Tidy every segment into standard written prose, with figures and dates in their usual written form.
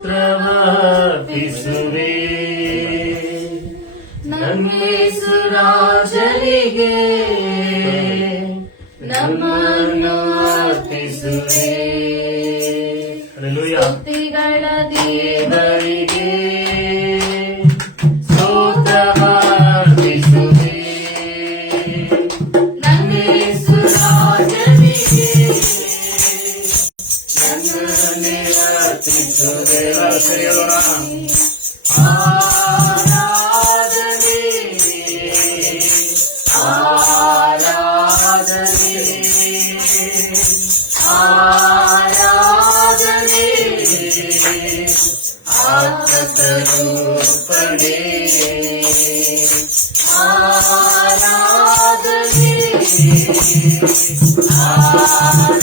ಪ್ರವರ್ತಿಸುವೆ ನನ್ನೇಸು ರಾಜನಿಗೆ ನಮ್ಮನ್ನು ಅರ್ಪಿಸುವೆ. ಸ್ತುತಿಗಳ ದೇವರಿಗೆ ಸ್ತೋತ್ರವರ್ಪಿಸುವೆ. ನನ್ನೇಸು ರಾಜನಿಗೆ ನನ್ನನ್ನೇ ಅರ್ಪಿಸುವೆ. ಆರಾಧನೆ ಆರಾಧನೆ ಆರಾಧನೆ ಆತ್ಮಸ್ವರೂಪನೇ ಆರಾಧನೆ ಆರಾಧನೆ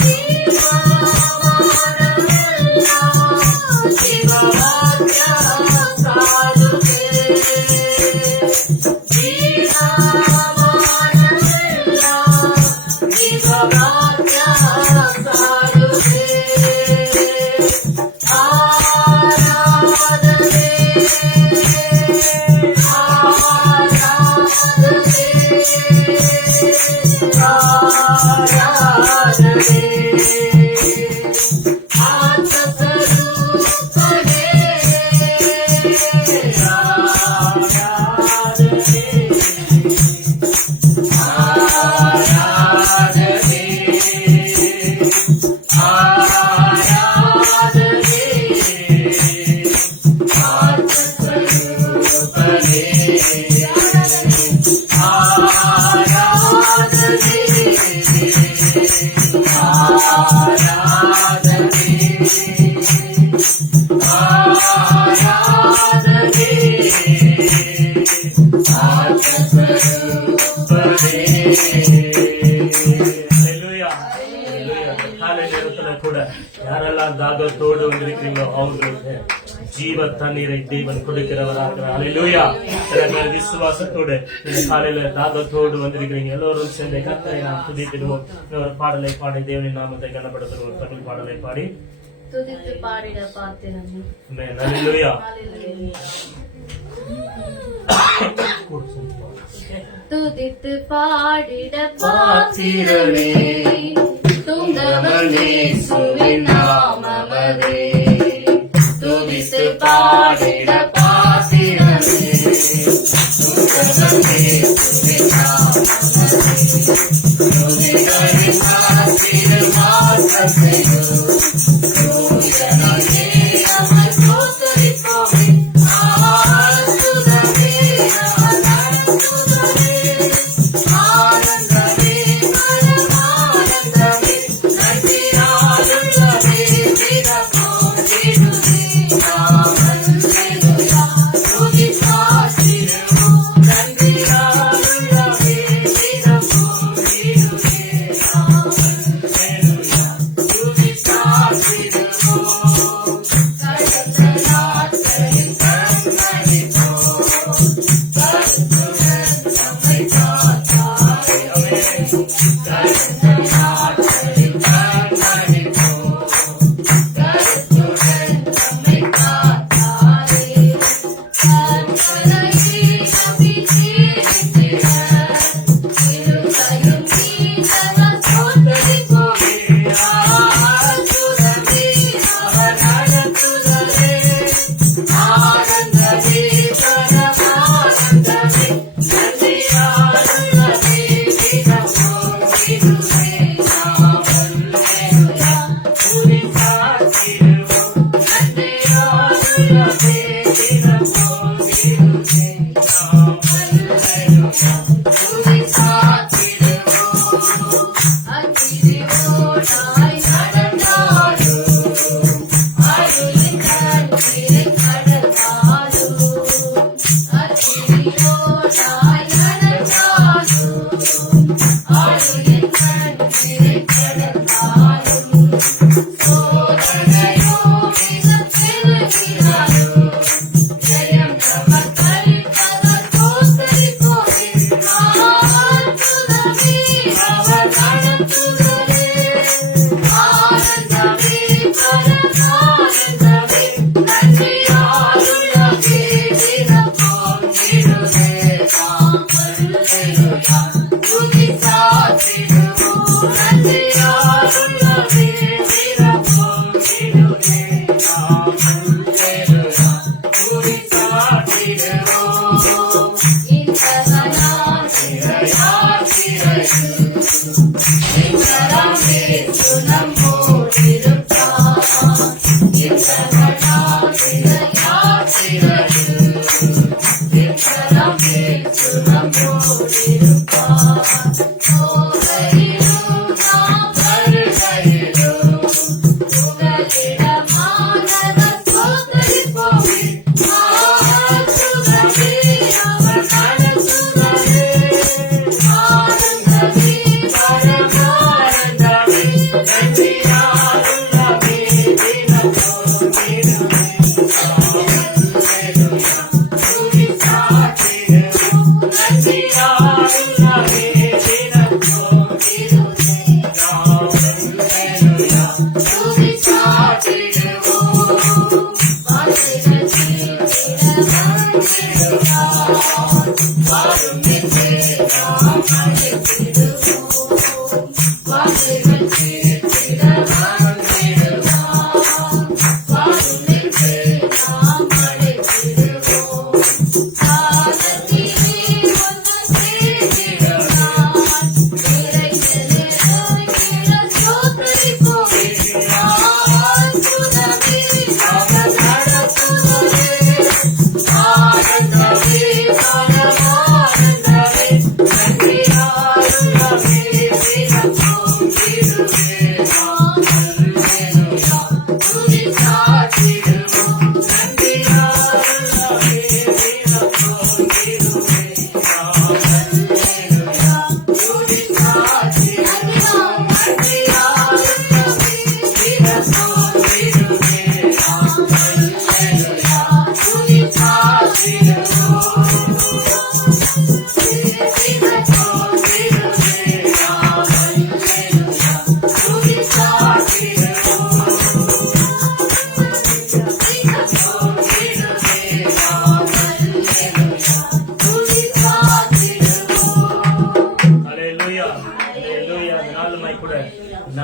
Viva ஹல்லேலூயா. ஹல்லேலூயா. காலை நேரத்துல கூட யாரெல்லாம் தாகத்தோடு வந்திருக்கிறீங்களோ அவங்களுக்கு ஜீவ தண்ணீரை தேவன் கொடுக்கிறவராக. ஹல்லேலூயா. சில பேர் விசுவாசத்தோடு இந்த காலையில தாகத்தோடு வந்திருக்கிறீங்க. எல்லோரும் சேர்ந்து கர்த்தரை நாம் துதித்திடுவோம். ஒரு பாடலை பாடி தேவனின் நாமத்தை கனப்படுத்துவோம். ஒரு தமிழ் பாடலை பாடி துதித்து பாடிட பாத்திரமே. ஆமென். ஹல்லேலூயா. துதித்து பாடிட பாத்திரமே, துங்கவனே சுவின் நாமமதே. துதித்து பாடிட பாத்திரமே, துங்கவனே சுவின் நாமமதே. துதிகளின் ஆசிர் மாசத்தையோ தூயனே அவர் ஸ்தோத்திரிப்போமே. ஆனந்தமே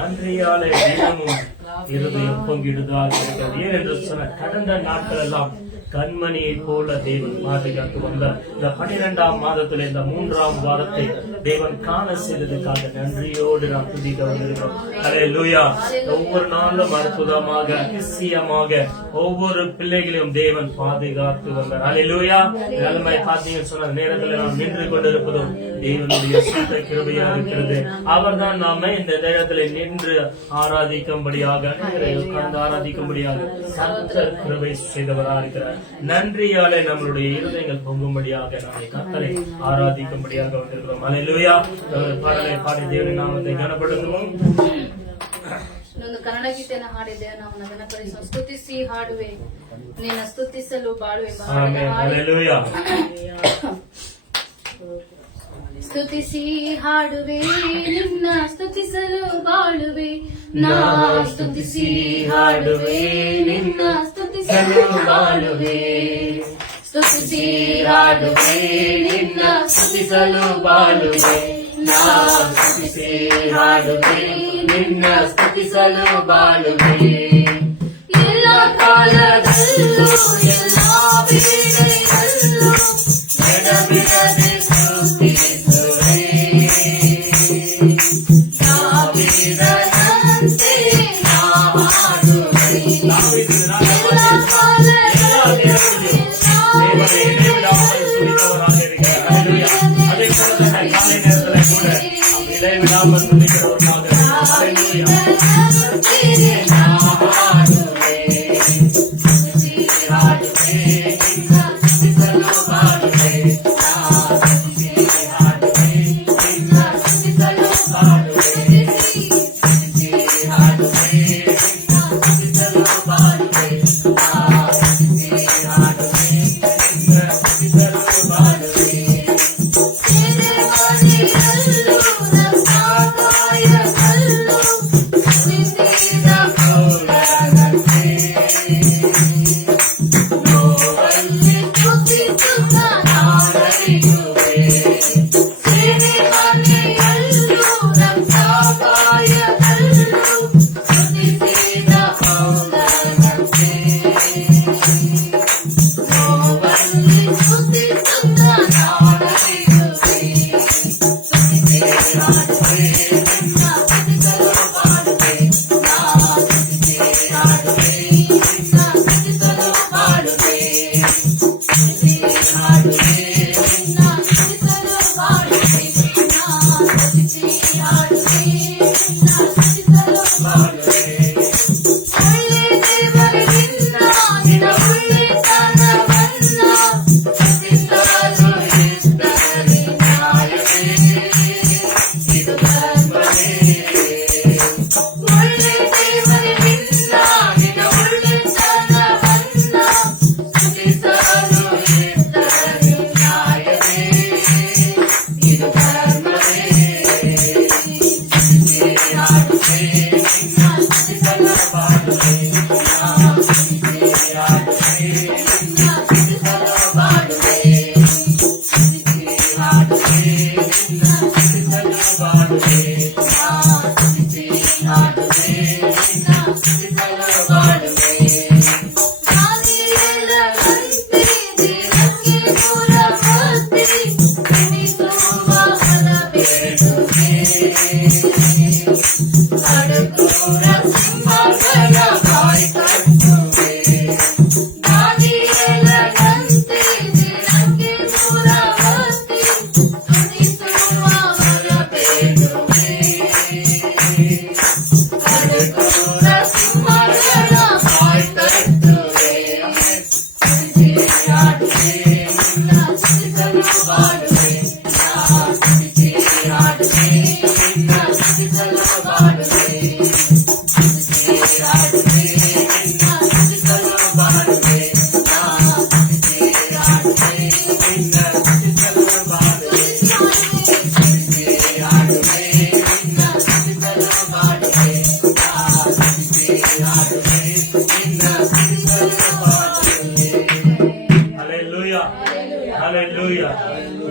நன்றியாலே தினமும் இருதயம் பொங்கிடுதாக இருக்கிறது. ஏன் என்று சொன்ன கடந்த நாட்கள் எல்லாம் கண்மணியை போல தேவன் பாதுகாத்து வந்தார். இந்த 12ஆம் மாதத்தில் இந்த 3ஆம் வாரத்தை தேவன் காண செய்ததுக்காக நன்றியோடு நாம் துதிக்க வந்திருக்கிறோம். அல்லேலூயா. ஒவ்வொரு நாளும் அற்புதமாக அதிசயமாக ஒவ்வொரு பிள்ளைகளையும் தேவன் பாதுகாத்து வந்தார். அல்லேலூயா. நிலைமை பார்த்தீங்கன்னு சொன்ன நேரத்தில் நாம் நின்று கொண்டிருப்பதும் தேவனுடைய சுத்த கிருபையா இருக்கிறது. அவர் தான் நாம இந்த நேரத்தில் நின்று ஆராதிக்கும்படியாக ஆராதிக்கும்படியாக கர்த்தர் கிருபை செய்தவராக இருக்கிறார். நன்றியாலே நம்மளுடைய இருதயங்கள் பொங்கும்படியாக நாளை கர்த்தரை ஆராதிக்கும்படியாக வந்திருக்கிறோம். அல்லேலூயா. பாடலை பாடி தேவனின் நாமத்தை கனப்படுத்துவோம். ಇನ್ನೊಂದು ಕನ್ನಡ ಗೀತೆನ ಹಾಡಿದೆ, ನಾವು ಅದನ್ನ ಸ್ತುತಿಸಿ ಹಾಡುವೆ, ನಿನ್ನ ಸ್ತುತಿಸಲು ಬಾಳುವೆ. அல்லேலூயா. ಸ್ತುತಿಸಿ ಹಾಡುವೆ, ನಿನ್ನ ಸ್ತುತಿಸಲು ಬಾಳುವೆ. ನಾ ಸ್ತುತಿಸಿ ಹಾಡುವೆ, ನಿನ್ನ ಸ್ತುತಿಸಲು ಬಾಳುವೆ. ಸ್ತುತಿಸಿ ಹಾಡುವೆ, ನಿನ್ನ ಸ್ತುತಿಸಲು ಬಾಳುವೆ. ನಾ ಸ್ತುತಿಸಿ ಹಾಡುವೆ, ನಿನ್ನ ಸ್ತುತಿಸಲು ಬಾಳುವೆ. ಎಲ್ಲ ಕಾಲದಲ್ಲೂ ಎಲ್ಲ ವೇಳೆಯಲ್ಲೂ ಎಡಬಿಡದೆ ಸ್ತುತಿಸುವೆ. ದಾವೀದನಂತೆ ನಾ ಹಾಡುವೆ. ಎಲ್ಲ ಕಾಲದಲ್ಲೂ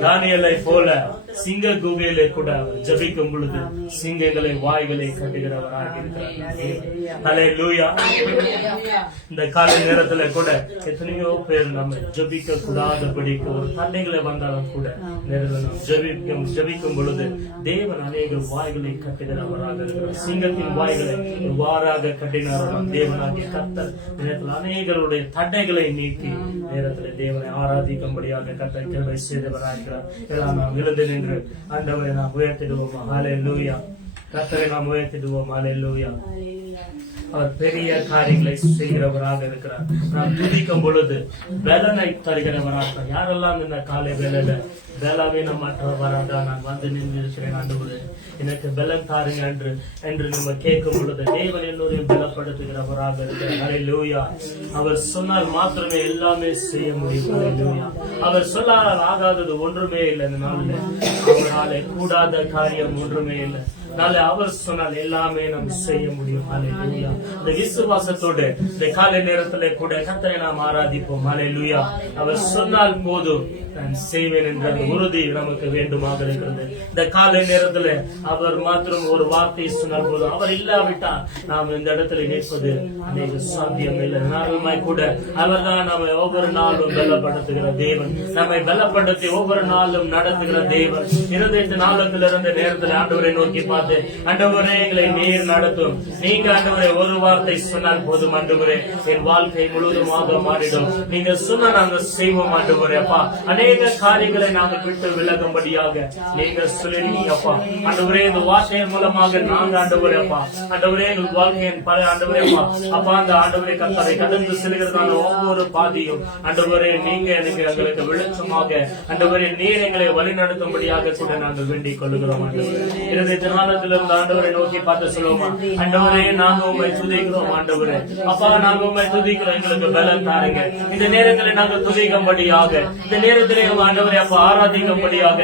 தானியேலை போல சிங்க குகையிலே கூட அவர் ஜெபிக்கும் பொழுது சிங்கங்களை வாய்களை கட்டுகிறவராக இருக்கிறார். ஹல்லேலூயா. இந்த காலை நேரத்துல கூட எத்தனையோ பேர் நம்ம ஜெபிக்க கூடாதபடிக்கு ஒரு தடைகளை வந்தாலும் கூட நேரத்தில் ஜெபிக்கும் பொழுது தேவன் அநேக வாய்களை கட்டுகிறவராக இருக்கிறார். சிங்கத்தின் வாய்களை வாராக கட்டினார் தேவனாகிய கர்த்தர். நேரத்தில் அநேகருடைய தடைகளை நீக்கி நேரத்தில் தேவனை ஆராதிக்கும்படியாக கர்த்தர் கிருபை செய்தவராக இருக்கிறார். எல்லாம் நாம் எழுந்து நின்று ஆண்டவரை நாம் உயர்த்திடுவோம். ஹல்லேலூயா. கர்த்தரை நாம் உயர்த்திடுவோம். ஹல்லேலூயா. அவர் பெரிய காரியங்களை செய்கிறவராக இருக்கிறார். நாம் துதிக்கும் பொழுது பலனை தருகிறவராக. யாரெல்லாம் இந்த காலை வேலையில பலவீனமற்றவராக நான் வந்து நின்றிருக்கிறேன் ஆண்டவரே, எனக்கு பலன் தாருங்க என்று நம்ம கேட்கும் பொழுது தேவன் என்னுடைய பலப்படுத்துகிறவராக இருக்கிறார். ஹல்லேலூயா. அவர் சொன்னால் மாத்திரமே எல்லாமே செய்ய முடியும். ஹல்லேலூயா. அவர் சொல்லால் ஆகாதது ஒன்றுமே இல்லை. இந்த நாளில் அவராலே கூடாத காரியம் ஒன்றுமே இல்லை. நாளை அவர் சொன்னால் எல்லாமே நாம் செய்ய முடியும். ஹல்லேலூயா. இந்த விசுவாசத்தோடு இந்த காலை நேரத்திலே கூட கர்த்தரை நாம் ஆராதிப்போம். ஹல்லேலூயா. அவர் சொன்னால் போதும் நான் செய்வேன் என்ற உறுதி நமக்கு வேண்டுமாக இருக்கிறது. இந்த காலை நேரத்துல அவர் மாத்திரம் ஒரு வார்த்தை சொன்னால் போதும். அவர் இல்லாவிட்டால் நாம் இந்த இடத்துல நிற்பது அநேக சாத்தியம் இல்லை. நாளுமாய் கூட அவர் தான் நம்மை ஒவ்வொரு நாளும் பலப்படுத்துகிற தேவன். நம்மை பலப்படுத்தி ஒவ்வொரு நாளும் நடத்துகிற தேவன். 28 நாளுக்குள்ள இருந்த நேரத்தில் ஆண்டவரை நோக்கி பார்த்து, ஆண்டவரே எங்களை நீர் நடத்தும். நீங்க ஆண்டவரை ஒரு வார்த்தை சொன்னால் போதும் ஆண்டவரே, என் வாழ்க்கை முழுவதுமாக மாறிடும். நீங்க சொன்ன நாங்கள் செய்வோம் ஆண்டவரே. அப்பா அநேக காரியங்களை நாங்கள் விட்டு விலகும்படியாக நீங்க சொல்லிருக்கீங்க அப்பா. ஆண்டவரே இந்த வார்த்தையின் மூலமாக நாங்க ஆண்டவரே அப்பா, ஆண்டவரே எங்கள் வாழ்க்கையின் பல ஆண்டவரே அப்பா அந்த ஆண்டவரே கர்த்தரை கடந்து செல்கிறதான ஒவ்வொரு பாதியும் ஆண்டவரே நீங்க எங்களுக்கு வெளிச்சமாக ஆண்டவரே நீர் எங்களை வழி நடத்தும்படியாக கூட நாங்கள் வேண்டிக் கொள்ளுகிறோம். ஆண்டவரே 28 நாளத்திலிருந்து ஆண்டவரை நோக்கி பார்த்து சொல்லுவோமா, ஆண்டவரே நாங்க உண்மை துதிக்கிறோம். ஆண்டவரே அப்பா நாங்க உண்மை துதிக்கிறோம். எங்களுக்கு பலன் தாருங்க. இந்த நேரத்தில் நாங்கள் துதிக்கும்படியாக, இந்த நேரத்திலே ஆண்டவரே அப்பா ஆராதிக்கும்படியாக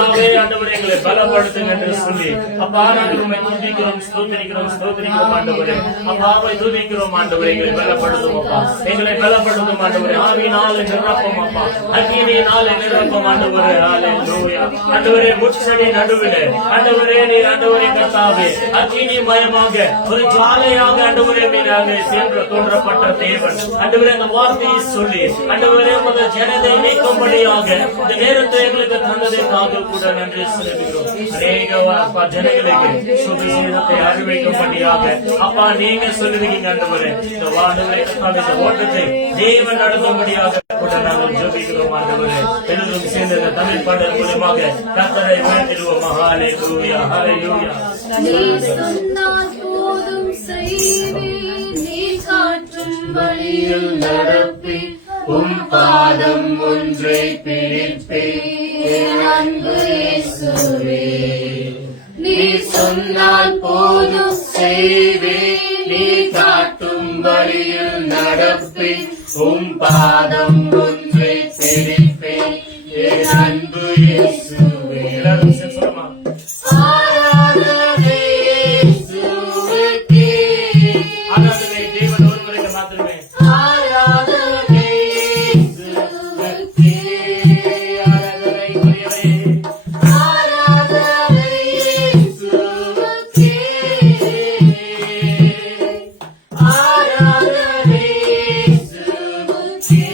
ஆண்டவரே எங்களை பலப்படுத்துங்க என்று சொல்லி அப்பா நாங்கள் உண்மை துதிக்கிறோம், ஸ்தோத்திரிக்கிறோம் ஆண்டவரே. அப்பாவை துதிக்கிறோம் ஆண்டவரே. எங்களை பலப்படுத்தும் அப்பா, எங்களை பலப்படுத்தும் ஆண்டவரே. ஆவியினால் நிரப்பம் அப்பா, அக்கினியினால் நிரப்பம் ஆண்டவரே. ஹல்லேலூயா. ஆண்டவரே முச்சடி நடுவிலே ஆண்டவரே நீர் ஆண்டவரே கர்த்தாவே அக்கினி மயமாக ஒரு ஜுவாலையாக ஆண்டவரே மீனாக சென்று தோன்றப்பட்ட தேவன் ஆண்டவரே அந்த வார்த்தையை சொல்லி ஆண்டவரே முதல் ஜனதை நீக்கும்படியாக இந்த நேரத்தை எங்களுக்கு தந்ததற்காக கூட நன்றி செலுத்துகிறோம். அநேக அப்பா ஜனங்களுக்கு சுவிசேஷத்தை அறிவிக்கும்படியாக அப்பா நீங்க சொல்லுவீங்க ஆண்டவரே. இந்த ஆண்டவரே இந்த ஓட்டத்தை தேவன் நடத்தும்படியாக கூட நாங்கள் ஜெபிக்கிறோம் ஆண்டவரே. எல்லோரும் சேர்ந்து தமிழ் பாடல் மூலமாக கர்த்தரை உயர்த்திடுவோம். ஹல்லேலூயா. ஹல்லேலூயா. நீ சொன்னால் போதும் செய்வேன், நீ காட்டும் வழியில் நடப்பேன், உம் பாதம் ஒன்றை பிடிப்பேன் அன்பு இயேசுவே. நீ சொன்னால் போதும் செய்வேன், நீ காட்டும் வழியில் நடப்பேன், உம் பாதம் ஒன்றை பிடிப்பேன் அன்பு இயேசுவே. எல்லாரும் சொல்லுமா, ஆராதனை இயேசுவுக்கே, ஆராதனை தேவன் ஒருவருக்கு மாத்திரமே. ஆராதனை இயேசுவுக்கே, ஆராதனை உரியவரே. ஆராதனை இயேசுவுக்கே, ஆராதனை இயேசுவுக்கே.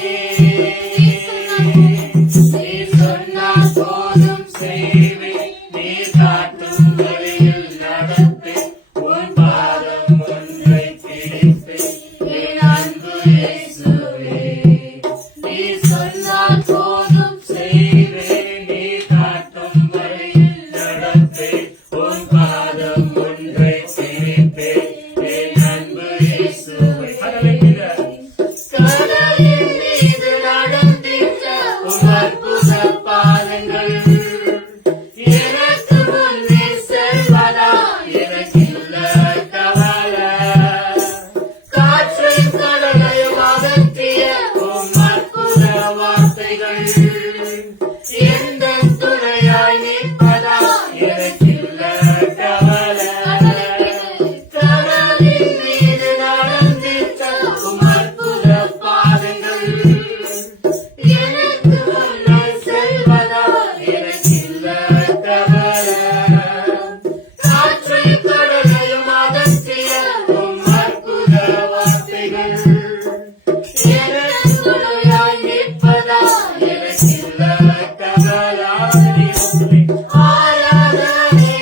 சொல்லி ஆராதனை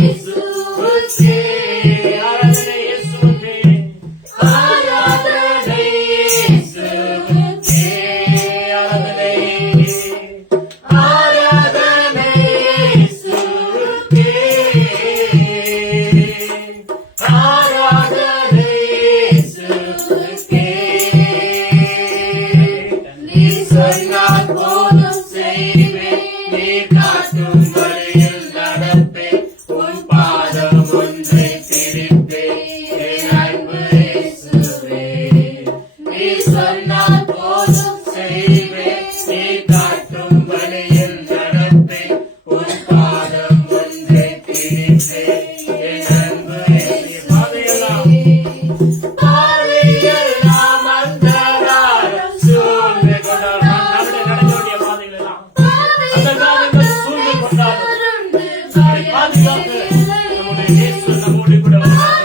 இயேசுவுக்கே, ஆராதனை இயேசுவுக்கே, ஆராதனை இயேசுவுக்கே, ஆராதனை ஆராதனை இயேசுவுக்கே, ஆராதனை இயேசுவுக்கே. நீ சொன்னால் போதும் செய்வேன், நீ காட்டும் வழியில் நடப்பேன், உன் பாதம் ஒன்றை பிடிப்பேன், என் அன்பு இயேசுவே. நீ சொன்னால் போதும் செய்வேன், நீ காட்டும் வழியில் நடப்பேன், உன் பாதம் ஒன்றை பிடிப்பேன், என் அன்பு இயேசுவே. பாதையெல்லாம் அந்தகாரம் சூழ்ந்து கொண்டாலும், நடக்க வேண்டிய பாதைகள் எல்லாம் அந்தகாரங்கள் சூழ்ந்து கொண்டாலும் பாதுகாக்க நம்முடைய இயேசு நம்மோடு கூட வருகிறார்.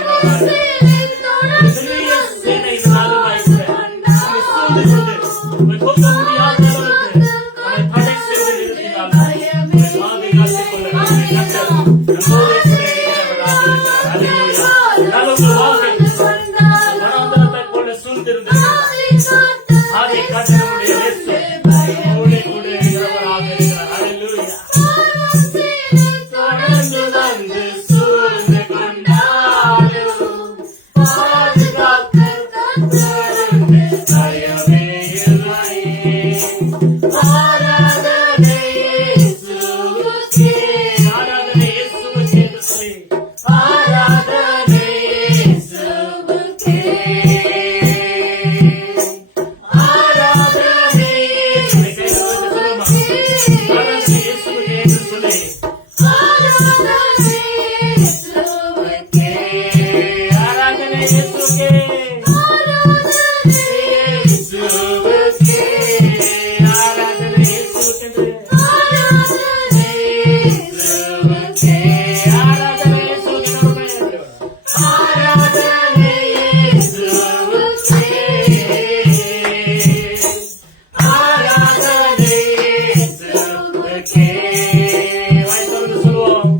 பெரிய சேனை நாளுமாய் கூட நம்மை சூழ்ந்து கொண்டு நம்மை கொல்ல முடியாத அளவுக்கு நம்மை தடை செய்து நிறுத்தினாலும் நம்மை பாதுகாத்துக் கொள்ள நம்முடைய கர்த்தர் நம்மோடு கூட இருக்கிறவராக இருக்கிறார். அல்லேலூயா. நல்ல ஒரு வாழ்க்கை வனாந்தரத்தை போல சூழ்ந்திருந்திருக்கிறார். அதை காட்ட நம்முடைய இயேசு நம்மோடு கூட இருக்கிறவராக இருக்கிறார். அல்லேலூயா. தொடர்ந்து வந்து சூழ்ந்து கொண்டாலும் பாதுகாக்க கர்த்தருண்டு பயமே இல்லை. ஆராதனை இயேசுவுக்கே, ஆராதனை இயேசுவுக்கே என்று சொல்லி ஆராதனை இயேசுவுக்கே, ஆராதனை இயேசுவுக்கே என்று சொல்லுமா, ஆராதனை இயேசுவுக்கே என்று சொல்லி ஆராதனை இயேசுவுக்கே, ஆராதனை இயேசுவுக்கே, இயேசுவுக்கே, ஆராதனை இயேசுவுக்கே, ஆராதனை இயேசுவுக்கே, ஆராதனை இயேசுவுக்கே, ஆராதனை இயேசுவுக்கே, ஆராதனை இயேசுவுக்கே. வாய்த்தவர்கள் சொல்லுவோம்.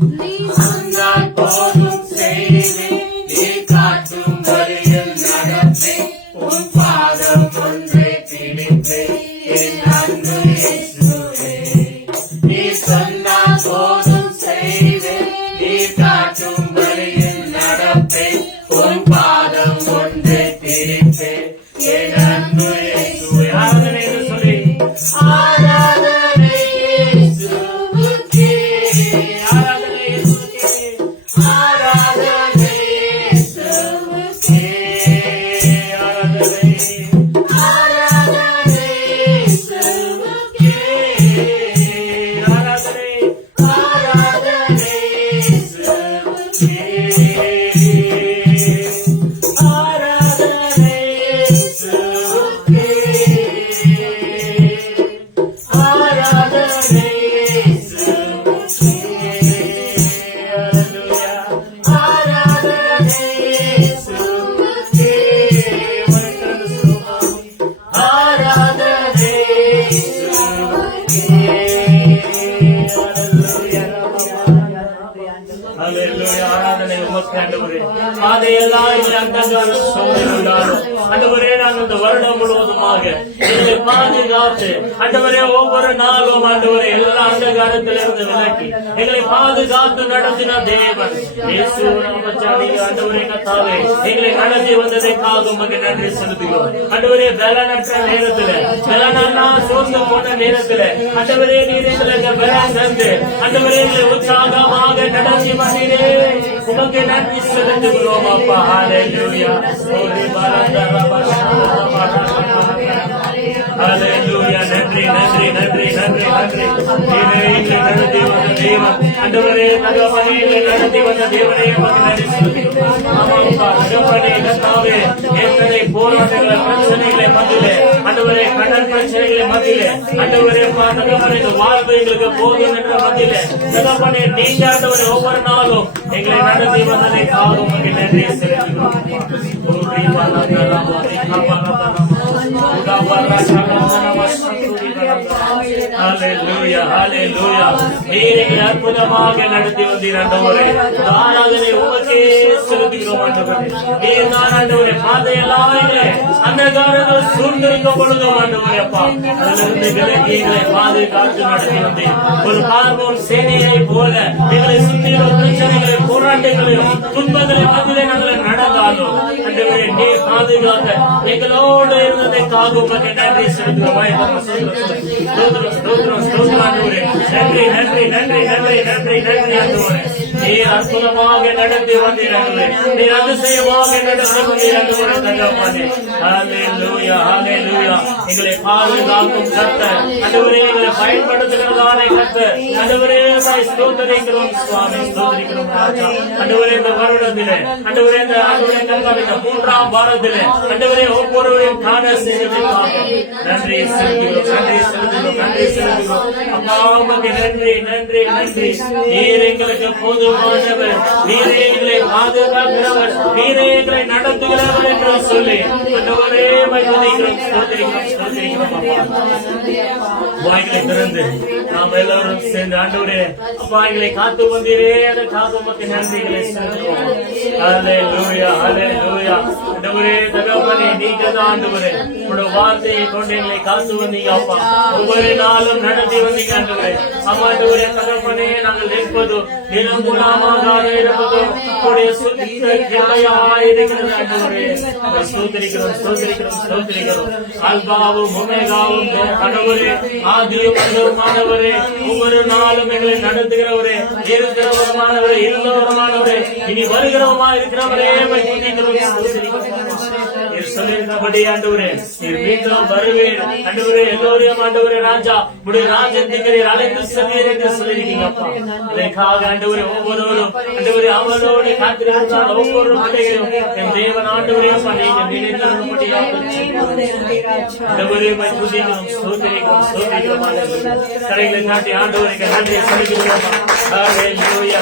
சொன்னால் போதும் செய்வேன், நீ காட்டும் வழியில் நடப்பேன், உன் பாதம் ஒன்றை பிடிப்பேன், என் அன்பு இயேசுவே. நீ சொன்னால் போதும் செய்வேன், நீ காட்டும் வழியில் நடப்பேன், உன் பாதம் ஒன்றை பிடிப்பேன், என் அன்பு இயேசுவே. ஆராதனை என்று சொல்லி ஆராதனை இயேசுவுக்கே, ஆராதனை இயேசுவுக்கே, ஆராதனை இயேசுவுக்கே, ஆராதனை ஆராதனை இயேசுவுக்கே, ஆராதனை ஆராதனை இயேசுவுக்கே, ஆராதனை இயேசுவுக்கே, ஆராதனை இயேசுவுக்கே. அல்லேலூயா. ஆராதனை இயேசுவுக்கே. வணக்கம் சொல்லுவோம். ஆராதனை இயேசுவுக்கே. அல்லேலூயா. அல்லேலூயா. ஆராதனை உமக்கு ஆண்டவரே. பாதையெல்லாம் இவர் அந்தகார சோதனை கொண்டாலும் ஆண்டவரே, நாங்கள் இந்த வருடம் முழுவதுமாக எங்களை பாதுகாத்து ஆண்டவரே, ஒவ்வொரு நாளும் ஆண்டவரே எல்லா அந்தகாரத்திலிருந்து விலக்கி எங்களை பாதுகாத்து நடத்தின தேவன் இயேசு நாமச்சாடி ஆண்டவரே கர்த்தாவே, எங்களை நடத்தி வந்ததைக்காக உமக்கு நன்றி செலுத்துகிறோம். ஆண்டவரே, பலனற்ற நேரத்தில் பலனா சோர்ந்து போன நேரத்தில் ஆண்டவரே, நீர் எங்களுக்கு பலன் தந்து ஆண்டவரே எங்களை உற்சாகமாக நடத்தி வந்தீரே, உமக்கு நன்றி செலுத்துகிறோம் அப்பா. ஹalleluya. ஓரி பலந்தரபா ஹalleluya. நன்றி நன்றி நன்றி நன்றி நன்றி. நீரே எங்களை நடத்தி வந்த தேவன் ஆண்டவரே, தகப்பனே எங்களை நடத்தி வந்த தேவனே உமக்கு நன்றி செலுத்துகிறோம். ஆமாப்பா தகப்பனே கர்த்தாவே, எத்தனை போராட்டங்களை பிரச்சனைகளை மத்தியிலே ஆண்டவரே, கடன் பிரச்சனைகளை மத்தியிலே ஆண்டவரே தகப்பனே, இந்த வாழ்வு எங்களுக்கு போதும் என்ற மத்தியிலே தகப்பனே, நீங்க ஆண்டவரே ஒவ்வொரு நாளும் எங்களை நடத்தி வந்ததை காலம் உமக்கு நன்றி செலுத்துகிறோம். ஓரி பலந்தரபா ஹalleluya ஹalleluya நீரே அற்புதமாக நடத்தி வந்தீர் ஆண்டவரே ஆராதனை உமக்கே செலுத்துகிறோம் ஆண்டவரே நீர் தான் ஆண்டவரே பாதையெல்லாம் அந்தகாரங்கள் சூழ்ந்திருக்கும் பொழுது ஆண்டவரே அப்பா அதிலிருந்து விலக்கி எங்களை பாதுகாத்து நடத்தி வந்தீர் ஒரு பார்வோன் சேனையை போல எங்களை சுற்றியுள்ள பிரச்சனைகளை போராட்டங்களையும் துன்பங்களை மத்தியிலே நாங்கள் நடந்தாலும் ஆண்டவரே நீர் பாதுகாக்க எங்களோடு இருந்ததைக்காக உமக்கு நன்றி செலுத்துகிறோம் நன்றி நன்றி நன்றி நன்றி நன்றி நன்றி ஆண்டவரே நீர் அற்புதமாக நடத்தி வந்தீர்களே நீர் அதிசயமாக நடத்தி வந்தீர்களே தகப்பனே ஹalleluya ஹalleluya எங்களை பாதுகாக்கும் கர்த்தர் ஆண்டவரே எங்களை பயன்படுத்துகிறதான கர்த்தர் ஆண்டவரே ஸ்தோத்திரிக்கிறோம் சுவாமி ஸ்தோத்திரிக்கிறோம் ராஜா ஆண்டவரே இந்த வருடத்திலே ஆண்டவரே இந்த மூன்றாம் வாரத்திலே ஆண்டவரே ஒவ்வொருவரையும் காண செய்ததற்காக நன்றி செலுத்துகிறோம் நன்றி செலுத்துகிறோம் நன்றி செலுத்துகிறோம் அப்பா உமக்கு நன்றி நன்றி நன்றி நீர் எங்களுக்கு போதுமானவர் நீரே எங்களை பாதுகாக்கிறவர் நீரே எங்களை நடத்துகிறவர் என்று சொல்லி ஆண்டவரே மகிமைக்கிறோம் ஸ்தோத்திரிக்கிறோம் ஸ்தோத்திரிக்கிறோம் வாய்களை திறந்து நாம் எல்லாரும் சேர்ந்து ஆண்டவரே அப்பா எங்களை காத்து வந்தீரே அதற்காக உமக்கு நன்றிகளை செலுத்துவோம் ஹalleluya ஹalleluya ஆண்டவரே தகப்பனே நீங்க தான் ஆண்டவரே உங்களுடைய வார்த்தையை கொண்டு எங்களை காத்து வந்தீங்க அப்பா ஒவ்வொரு நாளும் நடத்தி வந்தீங்க ஆண்டவரே ஆண்டவரே தகப்பனே நாங்கள் நிற்பது நிரந்தரமாக இருப்பது உங்களுடைய சுத்த கிருபையாய் இருக்கிறது ஆண்டவரே ஸ்தோத்திரிக்கிறோம் ஸ்தோத்திரிக்கிறோம் ஸ்தோத்திரிக்கிறோம் அல்பாவும் ஒமேகாவும் ஆண்டவரே ஆதியும் அந்தவுமானவரே ஒவ்வொரு நாளும் எங்களை நடத்துகிறவரே இருக்கிறவருமானவரே இருந்தவருமானவரே இனி வருகிறவமா இருக்கிறவரே சொல்லியிருந்தபடி ஆண்டவரே நீர் மீண்டும் வருவேன் ஆண்டவரே எல்லோரையும் ஆண்டவரே ராஜா உடைய ராஜ்யத்துக்கு அழைத்து செல்வீர் என்று சொல்லியிருக்கீங்க அப்பா இதற்காக ஆண்டவரே ஒவ்வொருவரும் ஆண்டவரே அவரோடு காத்திருந்தால் ஒவ்வொரு பிள்ளைகளும் என் தேவன் ஆண்டவரே நீங்க நினைத்தரும்படியாக ஆண்டவரே துதிக்கிறோம் ஸ்தோத்திரிக்கிறோம் ஸ்தோத்திரிக்கிறோம் கரைகளை காட்டி ஆண்டவருக்கு நன்றி சொல்லிக்கிறோம் ஹalleluya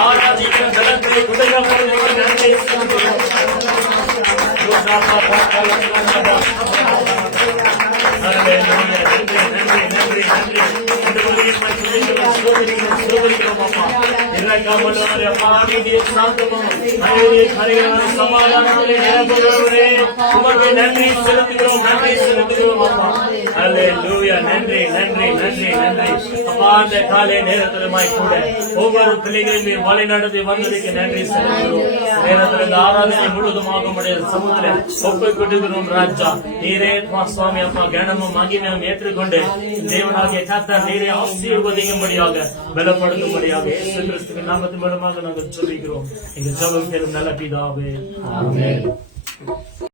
ஆராதிக்கிற தளத்தை சமாதானத்திலே நிரம்புகிறவரே உமக்கு நன்றி செலுத்துகிறோம் நன்றி செலுத்துகிறோம் அப்பா ஹalleluya நன்றி நன்றி நன்றி நன்றி அப்பா அந்த காலை நேரத்திலுமாய் கூட ஒவ்வொரு பிள்ளைகளையும் வழி நடத்தி வந்ததுக்கு நன்றி செலுத்துகிறோம் நேரத்தில் இந்த ஆராதனை முழுவதுமாக உடைய சமூகத்தில் ஒப்புக் கொடுக்கிறோம் ராஜா நீரே சுவாமி அப்பா கனமும் மகிமையும் ஏற்றுக்கொண்டு தேவனாகிய கர்த்தர் நீரே ஆசீர்வதிக்கும்படியாக பலப்படுத்தும்படியாக இயேசு கிறிஸ்துவின் நாமத்தின் மூலமாக நாங்கள் சொல்லிக்கிறோம் எங்கள் ஜெபம் கேளும் நல்ல பிதாவே ஆமென்.